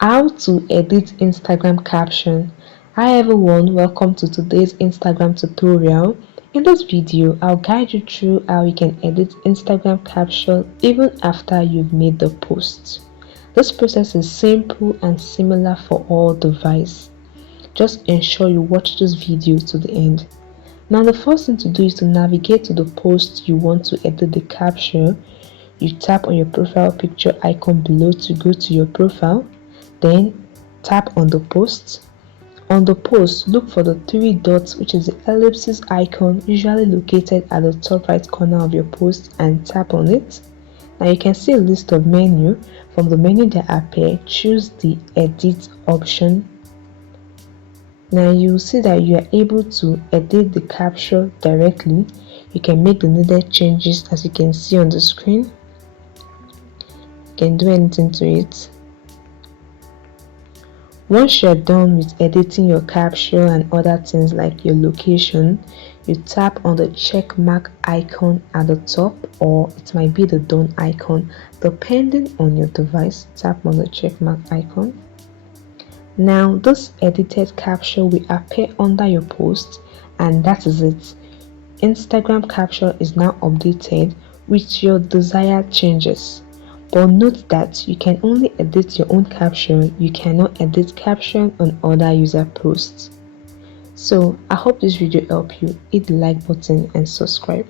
How to edit Instagram caption. Hi everyone, welcome to today's Instagram tutorial. In this video, I'll guide you through how you can edit Instagram caption even after you've made the post. This process is simple and similar for all devices. Just ensure you watch this video to the end. Now the first thing to do is to navigate to the post you want to edit the caption. You tap on your profile picture icon below to go to your profile. Then tap on the post. On the post, look for the three dots, which is the ellipsis icon usually located at the top right corner of your post, and tap on it. Now you can see a list of menu. From the menu that appear, choose the edit option. Now you will see that you are able to edit the caption directly. You can make the needed changes as you can see on the screen. You can do anything to it. Once you're done with editing your caption and other things like your location, you tap on the check mark icon at the top, or it might be the done icon depending on your device. Tap on the check mark icon. Now this edited caption will appear under your post, and that is it. Instagram caption is now updated with your desired changes. But note that you can only edit your own caption, you cannot edit caption on other user posts. So I hope this video helped you. Hit the like button and subscribe.